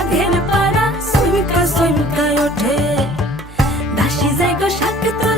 Aghen para, soimka, soimka yote Dashi zego shakto